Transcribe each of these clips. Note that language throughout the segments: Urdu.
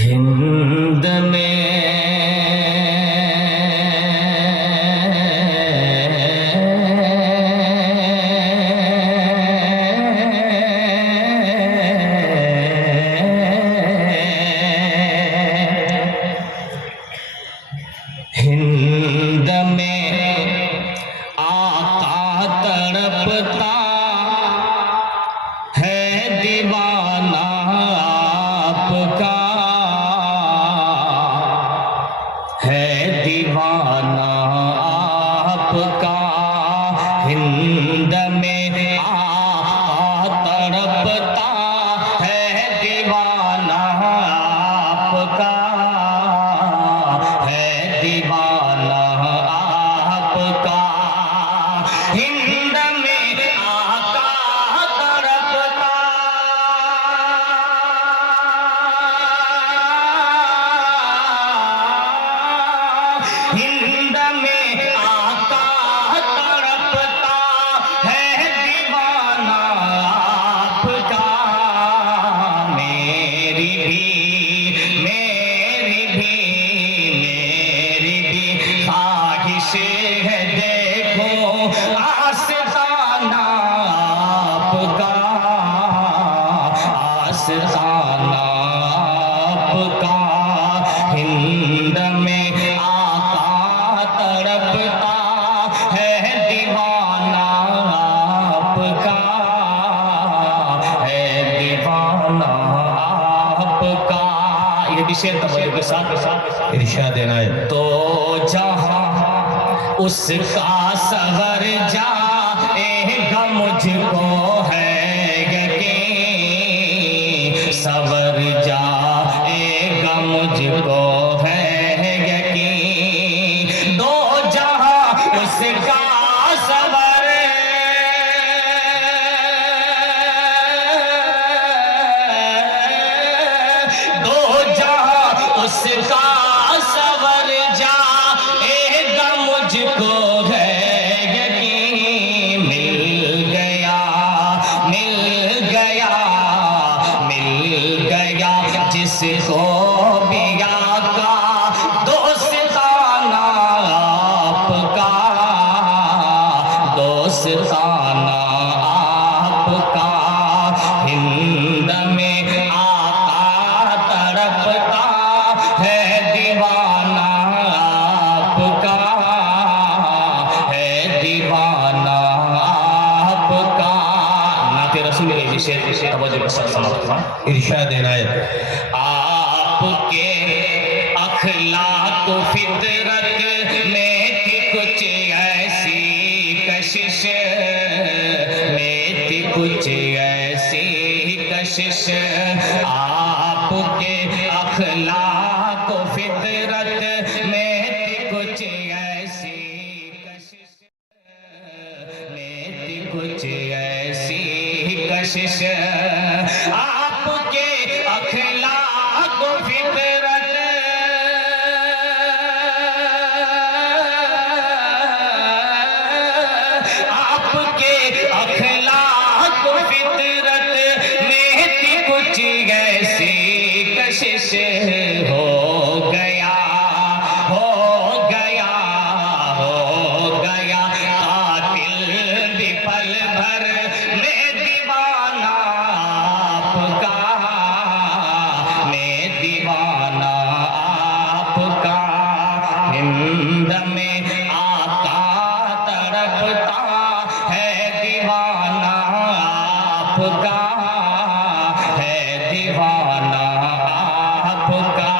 ہند میں ہند میں آقا تڑپتا ہے دیوانہ آپ کا، ہے دیوانہ آپ کا۔ ہند میں آقا تڑپتا ہے دیوانہ آپ کا، ہے دیوانہ آپ کا۔ ہند میں آقا تڑپتا، ہند میں آقا تڑپتا ہے دیوانہ آپ کا۔ میری بھی خواہش ہے دیکھو آستانہ آپ کا، آستانہ آپ کا۔ ہند میں آقا تڑپتا ہے دیوانہ آپ کا، ہے دیوانہ آپ کا۔ یہ بھی شعر توجہ کے ساتھ ارشاد عنایت۔ تو جہاں اس کا سحر جائے گا مجھ کو ہے یقین، سحر جائے گا مجھ کو ہے یقین۔ دو جہاں اس کا سحر، دو جہاں اس کا سحر جائے گا مجھ کو ہے یقین۔ مل گیا مل گیا مل گیا جس کو بھی آقا دوستانہ آپ کا، دوستانہ آپ کا۔ ہند میں آقا تڑپتا ہے دیوانہ آپ کا، ہے دیوانہ آپ کا۔ نعت رسول ہے شعر توجہ کے ساتھ سماعت فرمائیں۔ ارشاد عنایت۔ آپ کے اخلاق و فطرت میں تھی کچھ ایسی کشش، میں تھی کچھ ایسی کشش۔ آپ کے اخلاق و فطرت میں تھی کچھ ایسی کشش، میں تھی کچھ ایسی کشش۔ آپ کے اخلاق و فطرت، آپ کے اخلاق و فطرت میں تھی کچھ ایسی کشش۔ ہو گیا ہو گیا ہو گیا قاتل بھی پل بھر میں دیوانہ آپ کا، میں دیوانہ آپ کا۔ ہند میں آقا تڑپتا ہے دیوانہ آپ کا، ہے دیوانہ آپ کا۔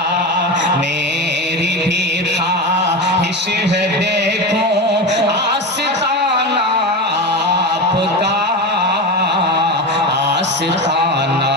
میری بھی خواہش ہے دیکھو آستانہ آپ کا، آستانہ